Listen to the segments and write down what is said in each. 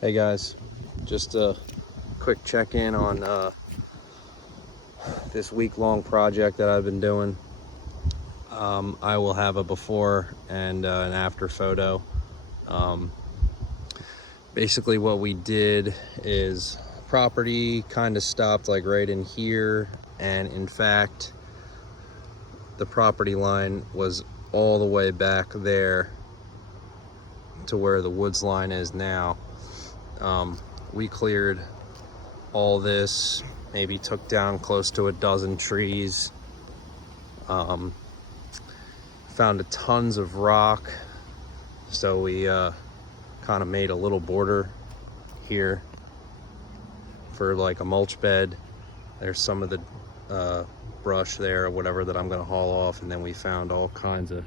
Hey guys, just a quick check-in on this week-long project that I've been doing. I will have a before and an after photo. Basically what we did is property kind of stopped like right in here, and in fact the property line was all the way back there to where the woods line is now. We cleared all this, maybe took down close to a dozen trees, found tons of rock, so we kind of made a little border here for like a mulch bed. There's some of the brush there or whatever that I'm gonna haul off, and then we found all kinds of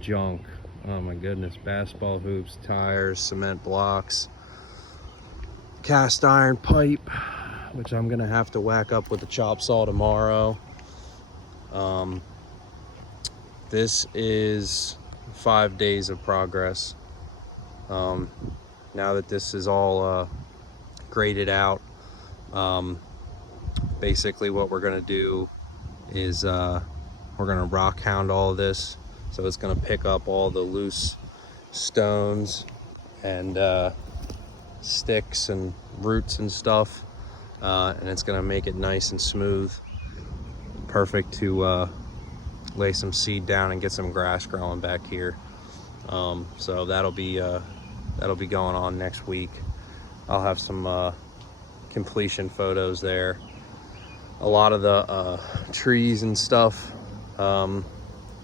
junk. Oh my goodness, basketball hoops, tires, cement blocks, cast iron pipe, which I'm gonna have to whack up with a chop saw tomorrow. This is 5 days of progress. Now that this is all graded out, basically what we're gonna do is we're gonna rock hound all of this, so it's gonna pick up all the loose stones and sticks and roots and stuff, and it's gonna make it nice and smooth, perfect to lay some seed down and get some grass growing back here. So that'll be going on next week. I'll have some completion photos there. A lot of the trees and stuff,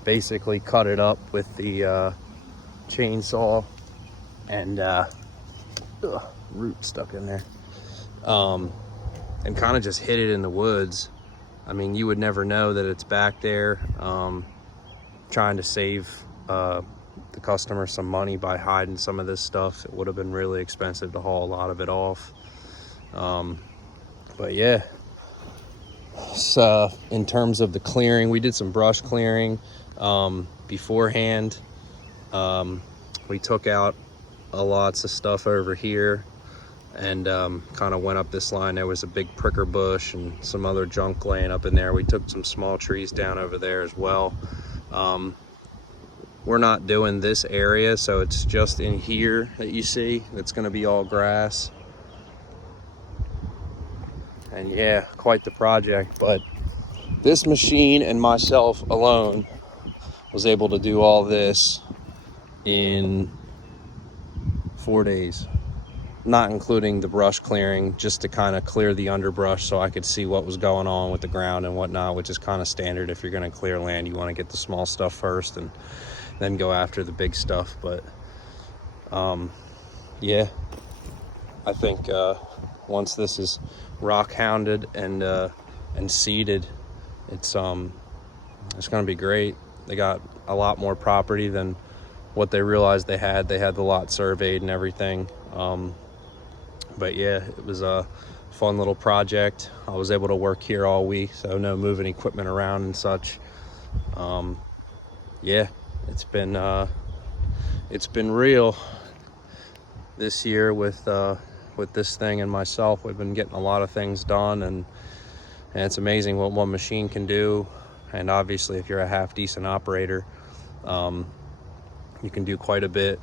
basically cut it up with the chainsaw, and root stuck in there, and kind of just hid it in the woods. I mean, you would never know that it's back there. Trying to save the customer some money by hiding some of this stuff. It would have been really expensive to haul a lot of it off. But yeah, so in terms of the clearing, we did some brush clearing beforehand. We took out lots of stuff over here, and kind of went up this line. There was a big pricker bush and some other junk laying up in there. We took some small trees down over there as well. We're not doing this area, so it's just in here that you see it's going to be all grass. And yeah, quite the project. But this machine and myself alone was able to do all this in 4 days, not including the brush clearing, just to kind of clear the underbrush so I could see what was going on with the ground and whatnot, which is kind of standard. If you're going to clear land, you want to get the small stuff first and then go after the big stuff. But yeah, I think once this is rock hounded and seeded, it's going to be great. They got a lot more property than what they realized they had. They had the lot surveyed and everything. But yeah, it was a fun little project. I was able to work here all week, so no moving equipment around and such. Yeah, it's been real this year with this thing and myself. We've been getting a lot of things done, and it's amazing what one machine can do. And obviously, if you're a half decent operator, you can do quite a bit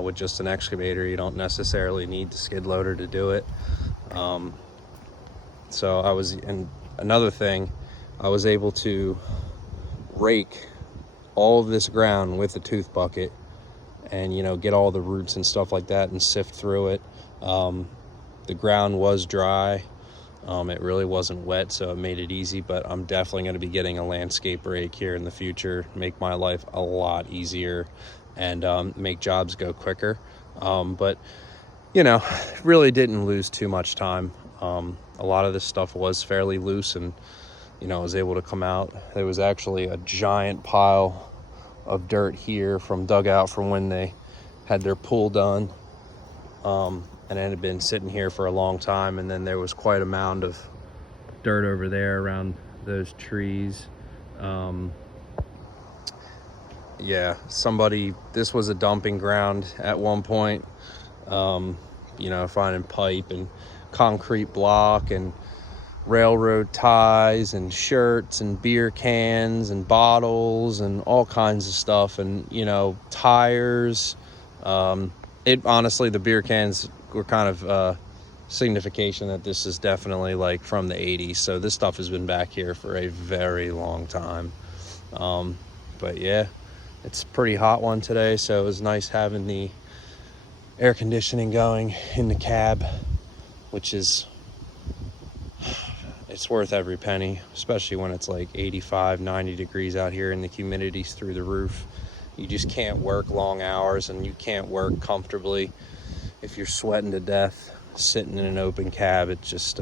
with just an excavator. You don't necessarily need the skid loader to do it. And another thing, I was able to rake all of this ground with a tooth bucket, and get all the roots and stuff like that and sift through it. The ground was dry. It really wasn't wet, so it made it easy. But I'm definitely going to be getting a landscape rake here in the future, make my life a lot easier, and make jobs go quicker. But really didn't lose too much time. A lot of this stuff was fairly loose, and I was able to come out. There was actually a giant pile of dirt here dug out from when they had their pool done, and it had been sitting here for a long time. And then there was quite a mound of dirt over there around those trees. Yeah, this was a dumping ground at one point. you know, finding pipe and concrete block and railroad ties and shirts and beer cans and bottles and all kinds of stuff, and, you know, tires. It honestly, the beer cans were kind of signification that this is definitely like from the 80s, so this stuff has been back here for a very long time. But yeah, it's a pretty hot one today, so it was nice having the air conditioning going in the cab, which is, it's worth every penny, especially when it's like 85, 90 degrees out here and the humidity's through the roof. You just can't work long hours, and you can't work comfortably if you're sweating to death sitting in an open cab. It's just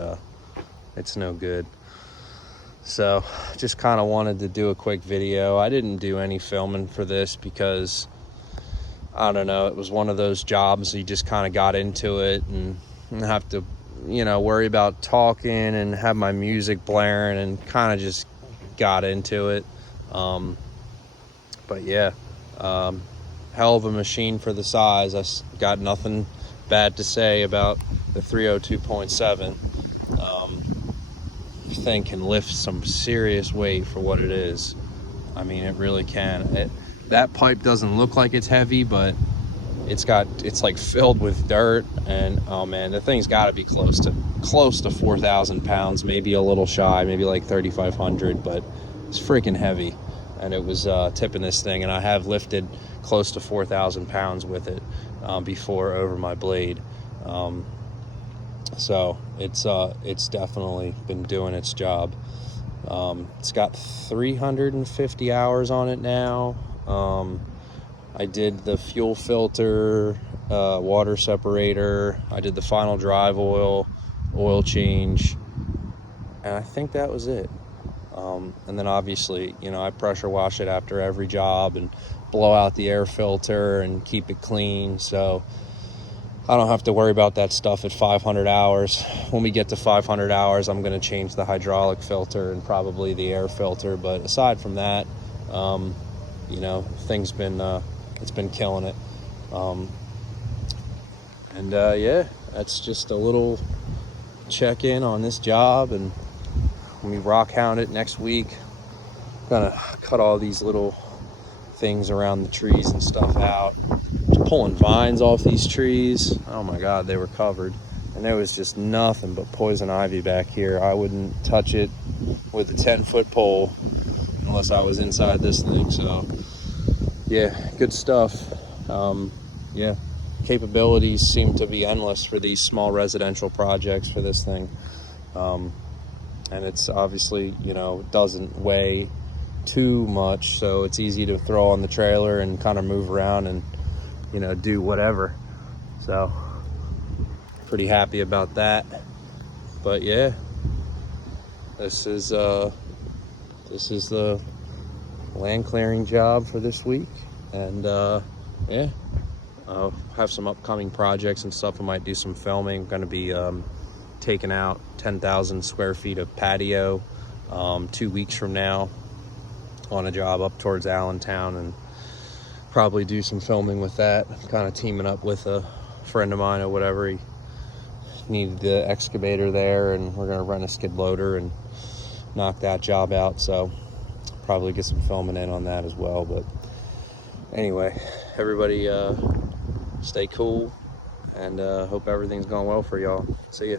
it's no good. So just kind of wanted to do a quick video. I didn't do any filming for this because, I don't know, it was one of those jobs you just kind of got into it and have to, you know, worry about talking and have my music blaring, and kind of just got into it. But yeah, hell of a machine for the size. I got nothing bad to say about the 302.7. Thing can lift some serious weight for what it is. I mean, it really can. That pipe doesn't look like it's heavy, but it's like filled with dirt, and oh man, the thing's got to be close to 4,000 pounds, maybe a little shy, maybe like 3,500, but it's freaking heavy. And it was tipping this thing, and I have lifted close to 4,000 pounds with it before over my blade. So it's definitely been doing its job. It's got 350 hours on it now. I did the fuel filter, water separator. I did the final drive oil change, and I think that was it. And then obviously, you know, I pressure wash it after every job and blow out the air filter and keep it clean. So I don't have to worry about that stuff at 500 hours. When we get to 500 hours, I'm going to change the hydraulic filter and probably the air filter. But aside from that, you know, things been, it's been killing it. Yeah, that's just a little check-in on this job. And when we rock hound it next week, I'm gonna cut all these little things around the trees and stuff out. Just pulling vines off these trees. Oh my God, they were covered. And there was just nothing but poison ivy back here. I wouldn't touch it with a 10-foot pole unless I was inside this thing. So yeah, good stuff. Yeah, capabilities seem to be endless for these small residential projects for this thing. And it's obviously, you know, doesn't weigh too much, so it's easy to throw on the trailer and kind of move around and, you know, do whatever. So pretty happy about that. But yeah, this is the land clearing job for this week. And yeah, I'll have some upcoming projects and stuff. I might do some filming. I'm going to be taking out 10,000 square feet of patio 2 weeks from now on a job up towards Allentown, and probably do some filming with that. Kind of teaming up with a friend of mine or whatever. He needed the excavator there, and we're gonna rent a skid loader and knock that job out. So probably get some filming in on that as well. But anyway, everybody stay cool, and hope everything's going well for y'all. See ya.